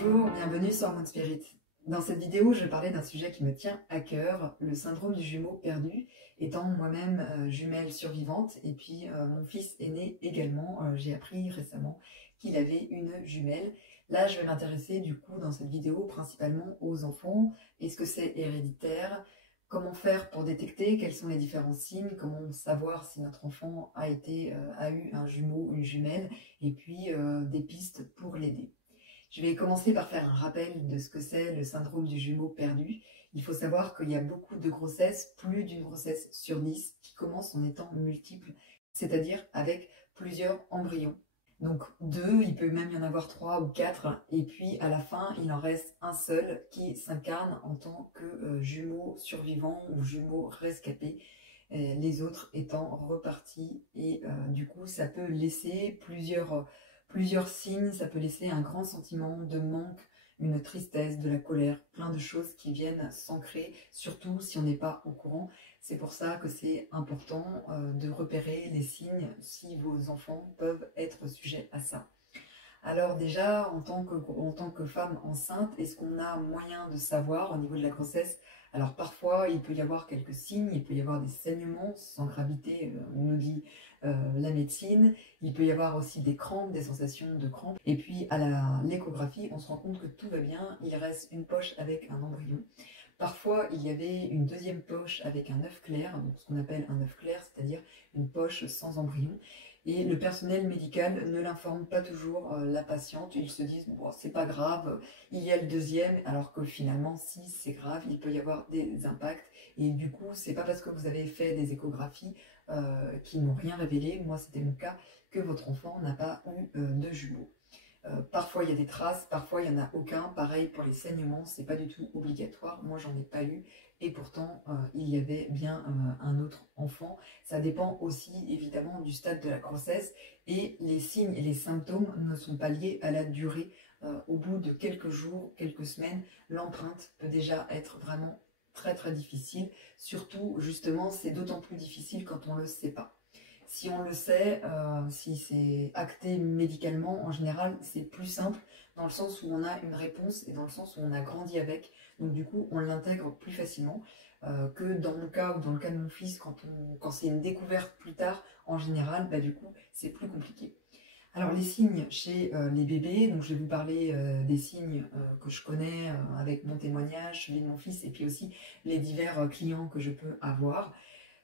Bonjour, bienvenue sur Moon Spirit. Dans cette vidéo, je vais parler d'un sujet qui me tient à cœur, le syndrome du jumeau perdu. Étant moi-même jumelle survivante et puis mon fils aîné également, j'ai appris récemment qu'il avait une jumelle. Là, je vais m'intéresser du coup dans cette vidéo principalement aux enfants. Est-ce que c'est héréditaire? Comment faire pour détecter? Quels sont les différents signes? Comment savoir si notre enfant a eu un jumeau ou une jumelle? Et puis des pistes pour l'aider. Je vais commencer par faire un rappel de ce que c'est le syndrome du jumeau perdu. Il faut savoir qu'il y a beaucoup de grossesses, plus d'une grossesse sur 10, qui commencent en étant multiples, c'est-à-dire avec plusieurs embryons. Donc deux, il peut même y en avoir 3 ou 4, et puis à la fin, il en reste un seul qui s'incarne en tant que jumeau survivant ou jumeau rescapé, les autres étant repartis. Et du coup, ça peut laisser plusieurs signes, ça peut laisser un grand sentiment de manque, une tristesse, de la colère, plein de choses qui viennent s'ancrer, surtout si on n'est pas au courant. C'est pour ça que c'est important de repérer les signes si vos enfants peuvent être sujets à ça. Alors déjà, en tant que femme enceinte, est-ce qu'on a moyen de savoir au niveau de la grossesse? Alors parfois, il peut y avoir quelques signes, il peut y avoir des saignements sans gravité, on nous dit la médecine. Il peut y avoir aussi des crampes, des sensations de crampes. Et puis à l'échographie, on se rend compte que tout va bien, il reste une poche avec un embryon. Parfois, il y avait une deuxième poche avec un œuf clair, donc ce qu'on appelle un œuf clair, c'est-à-dire une poche sans embryon. Et le personnel médical ne l'informe pas toujours la patiente. Ils se disent, bon, c'est pas grave, il y a le deuxième, alors que finalement, si c'est grave, il peut y avoir des impacts. Et du coup, c'est pas parce que vous avez fait des échographies qui n'ont rien révélé, moi c'était mon cas, que votre enfant n'a pas eu de jumeaux. Parfois il y a des traces, parfois il n'y en a aucun. Pareil pour les saignements, c'est pas du tout obligatoire. Moi j'en ai pas eu et pourtant il y avait bien un autre enfant. Ça dépend aussi évidemment du stade de la grossesse et les signes et les symptômes ne sont pas liés à la durée. Au bout de quelques jours, quelques semaines, l'empreinte peut déjà être vraiment très très difficile. Surtout justement c'est d'autant plus difficile quand on ne le sait pas. Si on le sait, si c'est acté médicalement, en général, c'est plus simple dans le sens où on a une réponse et dans le sens où on a grandi avec. Donc du coup, on l'intègre plus facilement que dans mon cas ou dans le cas de mon fils, quand c'est une découverte plus tard, en général, du coup, c'est plus compliqué. Alors les signes chez les bébés, donc je vais vous parler des signes que je connais avec mon témoignage, celui de mon fils et puis aussi les divers clients que je peux avoir.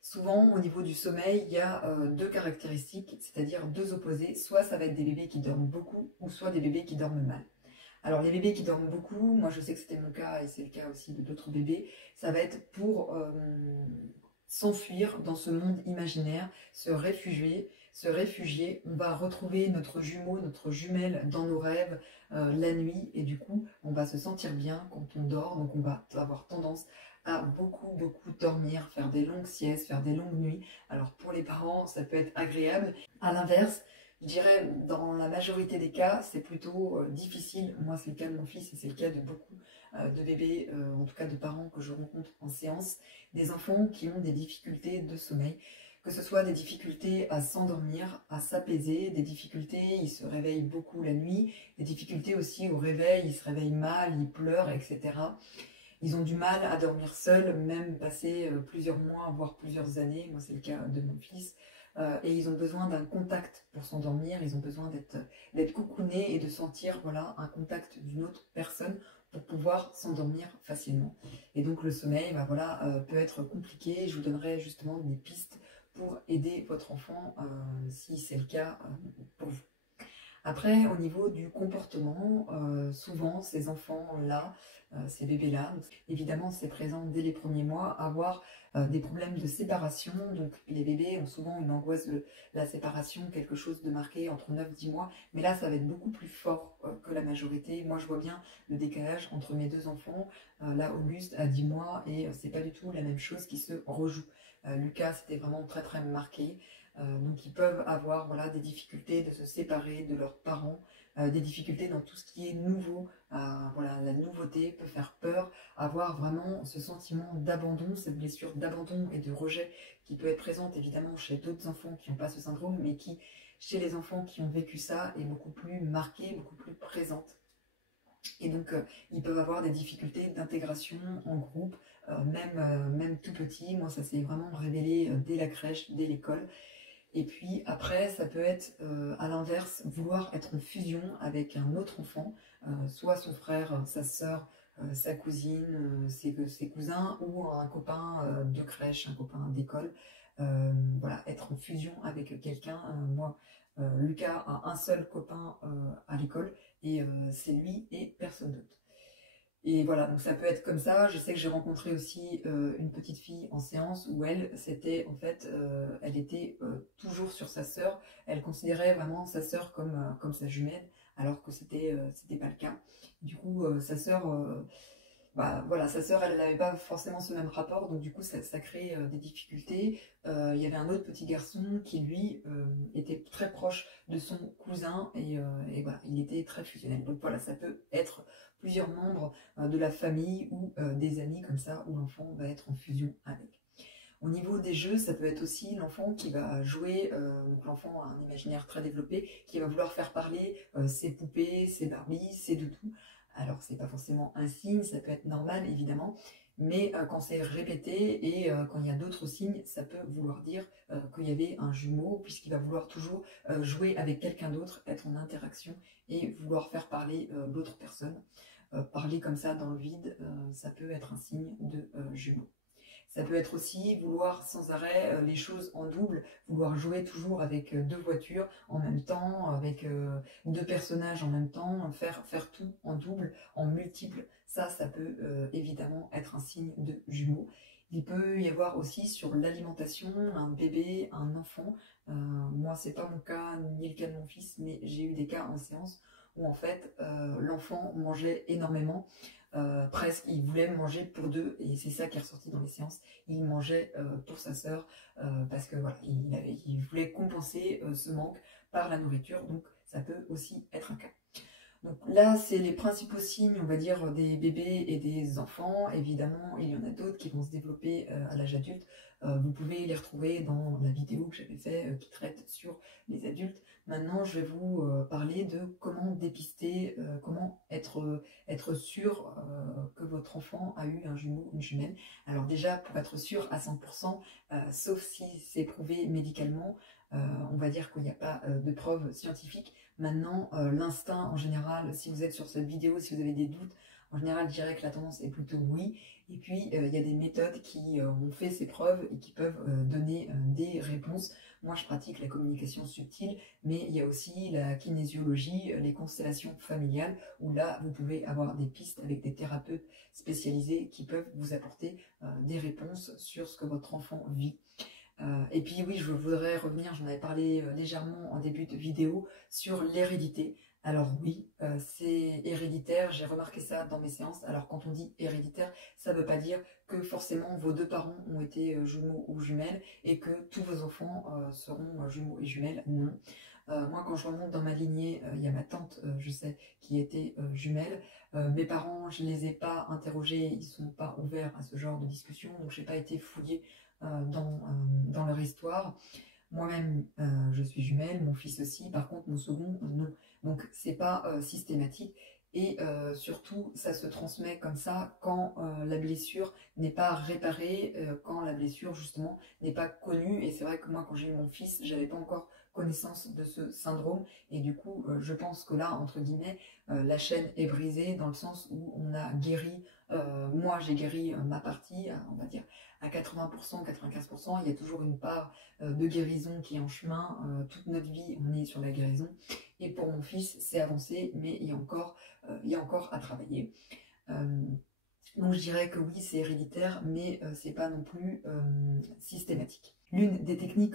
Souvent, au niveau du sommeil, il y a deux caractéristiques, c'est-à-dire deux opposés. Soit ça va être des bébés qui dorment beaucoup, ou soit des bébés qui dorment mal. Alors les bébés qui dorment beaucoup, moi je sais que c'était mon cas et c'est le cas aussi de d'autres bébés, ça va être pour s'enfuir dans ce monde imaginaire, se réfugier. On va retrouver notre jumeau, notre jumelle dans nos rêves la nuit et du coup on va se sentir bien quand on dort, donc on va avoir tendance à beaucoup dormir, faire des longues siestes, faire des longues nuits. Alors pour les parents ça peut être agréable. À l'inverse, je dirais dans la majorité des cas c'est plutôt difficile. Moi c'est le cas de mon fils et c'est le cas de beaucoup de bébés, en tout cas de parents que je rencontre en séance, des enfants qui ont des difficultés de sommeil, que ce soit des difficultés à s'endormir, à s'apaiser, des difficultés, ils se réveillent beaucoup la nuit, des difficultés aussi au réveil, ils se réveillent mal, ils pleurent, etc. Ils ont du mal à dormir seuls, même passer plusieurs mois, voire plusieurs années, moi c'est le cas de mon fils, et ils ont besoin d'un contact pour s'endormir, ils ont besoin d'être coucounés et de sentir voilà, un contact d'une autre personne pour pouvoir s'endormir facilement. Et donc le sommeil peut être compliqué, je vous donnerai justement des pistes pour aider votre enfant si c'est le cas pour vous. Après, au niveau du comportement, souvent ces enfants-là, ces bébés-là, évidemment c'est présent dès les premiers mois, avoir des problèmes de séparation. Donc les bébés ont souvent une angoisse de la séparation, quelque chose de marqué entre 9 et 10 mois, mais là ça va être beaucoup plus fort que la majorité. Moi je vois bien le décalage entre mes deux enfants, là Auguste à 10 mois, et c'est pas du tout la même chose qui se rejoue. Lucas c'était vraiment très très marqué. Donc ils peuvent avoir voilà, des difficultés de se séparer de leurs parents, des difficultés dans tout ce qui est nouveau. Voilà, la nouveauté peut faire peur, avoir vraiment ce sentiment d'abandon, cette blessure d'abandon et de rejet qui peut être présente évidemment chez d'autres enfants qui n'ont pas ce syndrome, mais qui, chez les enfants qui ont vécu ça, est beaucoup plus marquée, beaucoup plus présente. Et donc, ils peuvent avoir des difficultés d'intégration en groupe, même tout petit. Moi, ça s'est vraiment révélé dès la crèche, dès l'école. Et puis après, ça peut être à l'inverse, vouloir être en fusion avec un autre enfant, soit son frère, sa sœur, sa cousine, ses cousins, ou un copain de crèche, un copain d'école. Voilà, être en fusion avec quelqu'un. Moi, Lucas a un seul copain à l'école, et c'est lui et personne d'autre. Et voilà, donc ça peut être comme ça. Je sais que j'ai rencontré aussi une petite fille en séance où elle, c'était en fait, elle était toujours sur sa sœur. Elle considérait vraiment sa sœur comme sa jumelle, alors que c'était pas le cas. Du coup, sa sœur, bah, voilà, sa sœur, elle n'avait pas forcément ce même rapport, donc du coup, ça crée des difficultés. Il y avait un autre petit garçon qui, lui, était très proche de son cousin et voilà, il était très fusionnel. Donc voilà, ça peut être plusieurs membres de la famille ou des amis comme ça, où l'enfant va être en fusion avec. Au niveau des jeux, ça peut être aussi l'enfant qui va jouer, donc l'enfant a un imaginaire très développé, qui va vouloir faire parler ses poupées, ses Barbies, ses doudous. Alors c'est pas forcément un signe, ça peut être normal évidemment, mais quand c'est répété et quand il y a d'autres signes, ça peut vouloir dire qu'il y avait un jumeau, puisqu'il va vouloir toujours jouer avec quelqu'un d'autre, être en interaction et vouloir faire parler l'autre personne. Parler comme ça dans le vide, ça peut être un signe de jumeau. Ça peut être aussi vouloir sans arrêt les choses en double, vouloir jouer toujours avec deux voitures en même temps, avec deux personnages en même temps, faire tout en double, en multiple. Ça peut évidemment être un signe de jumeau. Il peut y avoir aussi sur l'alimentation, un bébé, un enfant. Moi, c'est pas mon cas, ni le cas de mon fils, mais j'ai eu des cas en séance où en fait l'enfant mangeait énormément. Presque, il voulait manger pour deux, et c'est ça qui est ressorti dans les séances. Il mangeait pour sa sœur parce que voilà, il voulait compenser ce manque par la nourriture, donc ça peut aussi être un cas. Donc là, c'est les principaux signes, on va dire, des bébés et des enfants. Évidemment, il y en a d'autres qui vont se développer à l'âge adulte. Vous pouvez les retrouver dans la vidéo que j'avais fait qui traite sur les adultes. Maintenant, je vais vous parler de comment dépister, comment être sûr que votre enfant a eu un jumeau, une jumelle. Alors déjà, pour être sûr à 100%, sauf si c'est prouvé médicalement, on va dire qu'il n'y a pas de preuves scientifiques. Maintenant, l'instinct en général, si vous êtes sur cette vidéo, si vous avez des doutes, en général, je dirais que la tendance est plutôt oui. Et puis, il y a des méthodes qui ont fait ces preuves et qui peuvent donner des réponses. Moi, je pratique la communication subtile, mais il y a aussi la kinésiologie, les constellations familiales, où là, vous pouvez avoir des pistes avec des thérapeutes spécialisés qui peuvent vous apporter des réponses sur ce que votre enfant vit. Et puis oui, je voudrais revenir, j'en avais parlé légèrement en début de vidéo, sur l'hérédité. Alors oui, c'est héréditaire, j'ai remarqué ça dans mes séances. Alors quand on dit héréditaire, ça ne veut pas dire que forcément vos deux parents ont été jumeaux ou jumelles et que tous vos enfants seront jumeaux et jumelles. Non. Moi, quand je remonte dans ma lignée, il y a ma tante, je sais, qui était jumelle. Mes parents, je ne les ai pas interrogés, ils ne sont pas ouverts à ce genre de discussion, donc je n'ai pas été fouillée dans leur histoire. Moi-même, je suis jumelle, mon fils aussi, par contre, mon second, non. Donc, c'est pas systématique. Et surtout, ça se transmet comme ça quand la blessure n'est pas réparée, quand la blessure, justement, n'est pas connue. Et c'est vrai que moi, quand j'ai eu mon fils, j'avais pas encore connaissance de ce syndrome. Et du coup, je pense que là, entre guillemets, la chaîne est brisée dans le sens où on a guéri, moi j'ai guéri ma partie, on va dire, à 80%, 95%, il y a toujours une part de guérison qui est en chemin. Toute notre vie, on est sur la guérison. Et pour mon fils, c'est avancé, mais il y a encore à travailler. Donc je dirais que oui, c'est héréditaire, mais c'est pas non plus systématique. L'une des techniques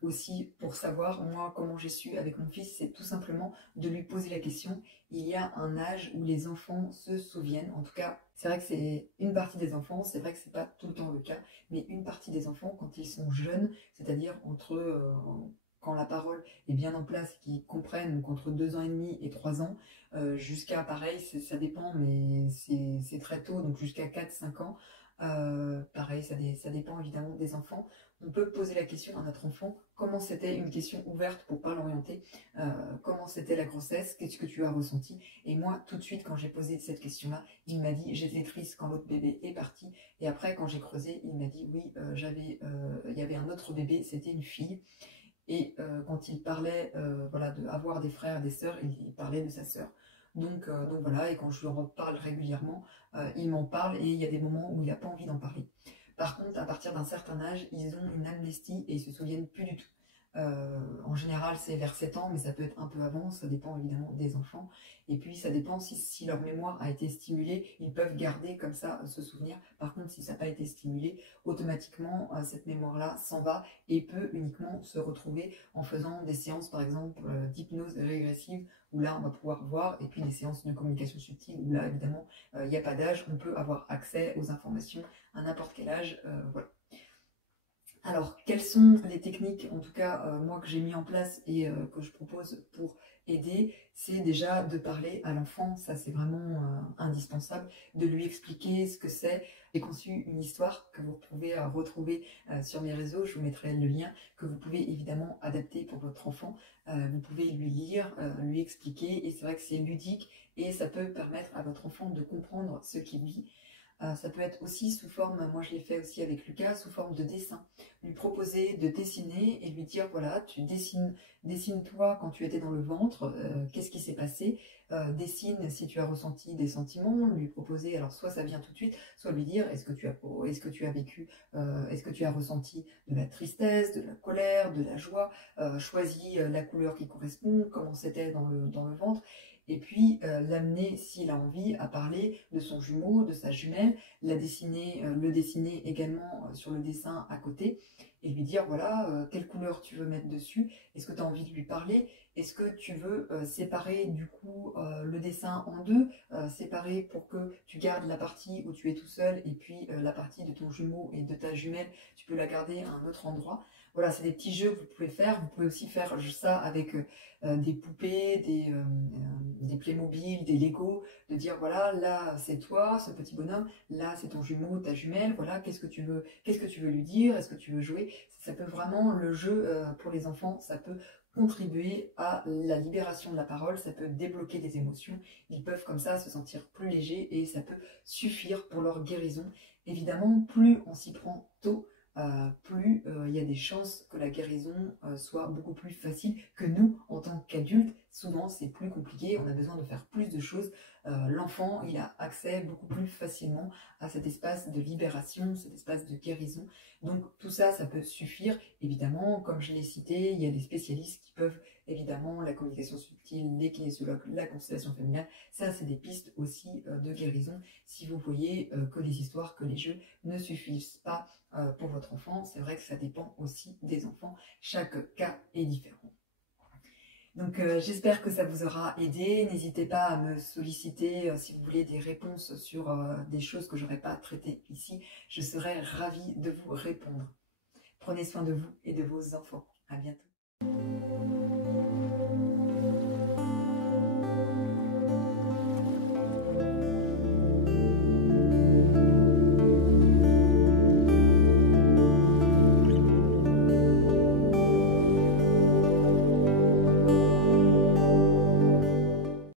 aussi pour savoir, moi, comment j'ai su avec mon fils, c'est tout simplement de lui poser la question. Il y a un âge où les enfants se souviennent, en tout cas, c'est vrai que c'est une partie des enfants, c'est vrai que c'est pas tout le temps le cas, mais une partie des enfants, quand ils sont jeunes, c'est-à-dire quand la parole est bien en place, qu'ils comprennent, donc entre 2 ans et demi et 3 ans, jusqu'à, pareil, ça dépend, mais c'est très tôt, donc jusqu'à 4-5 ans, pareil, ça dépend évidemment des enfants, on peut poser la question à notre enfant, comment c'était une question ouverte pour pas l'orienter, comment c'était la grossesse, qu'est-ce que tu as ressenti? Et moi, tout de suite, quand j'ai posé cette question-là, il m'a dit, j'étais triste quand l'autre bébé est parti. Et après, quand j'ai creusé, il m'a dit, oui, il y avait un autre bébé, c'était une fille. Et quand il parlait voilà, d'avoir des frères et des sœurs, il parlait de sa sœur. Donc voilà, et quand je lui en parle régulièrement, il m'en parle et il y a des moments où il n'a pas envie d'en parler. Par contre, à partir d'un certain âge, ils ont une amnestie et ils se souviennent plus du tout. En général, c'est vers 7 ans, mais ça peut être un peu avant, ça dépend évidemment des enfants. Et puis, ça dépend si leur mémoire a été stimulée, ils peuvent garder comme ça ce souvenir. Par contre, si ça n'a pas été stimulé, automatiquement, cette mémoire-là s'en va et peut uniquement se retrouver en faisant des séances, par exemple, d'hypnose régressive, où là, on va pouvoir voir, et puis des séances de communication subtile, où là, évidemment, il n'y a pas d'âge, on peut avoir accès aux informations à n'importe quel âge. Voilà. Alors, quelles sont les techniques, en tout cas moi que j'ai mis en place et que je propose pour aider, c'est déjà de parler à l'enfant, ça c'est vraiment indispensable, de lui expliquer ce que c'est. J'ai conçu une histoire que vous pouvez retrouver sur mes réseaux, je vous mettrai le lien, que vous pouvez évidemment adapter pour votre enfant. Vous pouvez lui lire, lui expliquer, et c'est vrai que c'est ludique et ça peut permettre à votre enfant de comprendre ce qu'il vit. Ça peut être aussi sous forme, moi je l'ai fait aussi avec Lucas, sous forme de dessin. Lui proposer de dessiner et lui dire, voilà, tu dessine-toi quand tu étais dans le ventre, qu'est-ce qui s'est passé, dessine si tu as ressenti des sentiments, lui proposer, alors soit ça vient tout de suite, soit lui dire, est-ce que tu as vécu, est-ce que tu as ressenti de la tristesse, de la colère, de la joie, choisis la couleur qui correspond, comment c'était dans le ventre. Et puis l'amener, s'il a envie, à parler de son jumeau, de sa jumelle, le dessiner également sur le dessin à côté, et lui dire, voilà, quelle couleur tu veux mettre dessus, est-ce que tu as envie de lui parler, est-ce que tu veux séparer du coup le dessin en deux, séparer pour que tu gardes la partie où tu es tout seul, et puis la partie de ton jumeau et de ta jumelle, tu peux la garder à un autre endroit. Voilà, c'est des petits jeux que vous pouvez faire. Vous pouvez aussi faire ça avec des poupées, des Playmobil, des Lego, de dire voilà, là c'est toi, ce petit bonhomme, là c'est ton jumeau, ta jumelle, voilà, qu'est-ce que tu veux lui dire, est-ce que tu veux jouer? Ça peut vraiment, le jeu pour les enfants, ça peut contribuer à la libération de la parole, ça peut débloquer des émotions, ils peuvent comme ça se sentir plus légers et ça peut suffire pour leur guérison. Évidemment, plus on s'y prend tôt, plus il y a des chances que la guérison soit beaucoup plus facile que nous en tant qu'adultes. Souvent c'est plus compliqué, on a besoin de faire plus de choses. L'enfant il a accès beaucoup plus facilement à cet espace de libération, cet espace de guérison. Donc tout ça, ça peut suffire. Évidemment, comme je l'ai cité, il y a des spécialistes qui peuvent, évidemment, la communication subtile, les kinésiologues, la constellation familiale, ça c'est des pistes aussi de guérison. Si vous voyez que les histoires, que les jeux ne suffisent pas pour votre enfant, c'est vrai que ça dépend aussi des enfants. Chaque cas est différent. Donc j'espère que ça vous aura aidé. N'hésitez pas à me solliciter si vous voulez des réponses sur des choses que je n'aurais pas traitées ici. Je serai ravie de vous répondre. Prenez soin de vous et de vos enfants. À bientôt.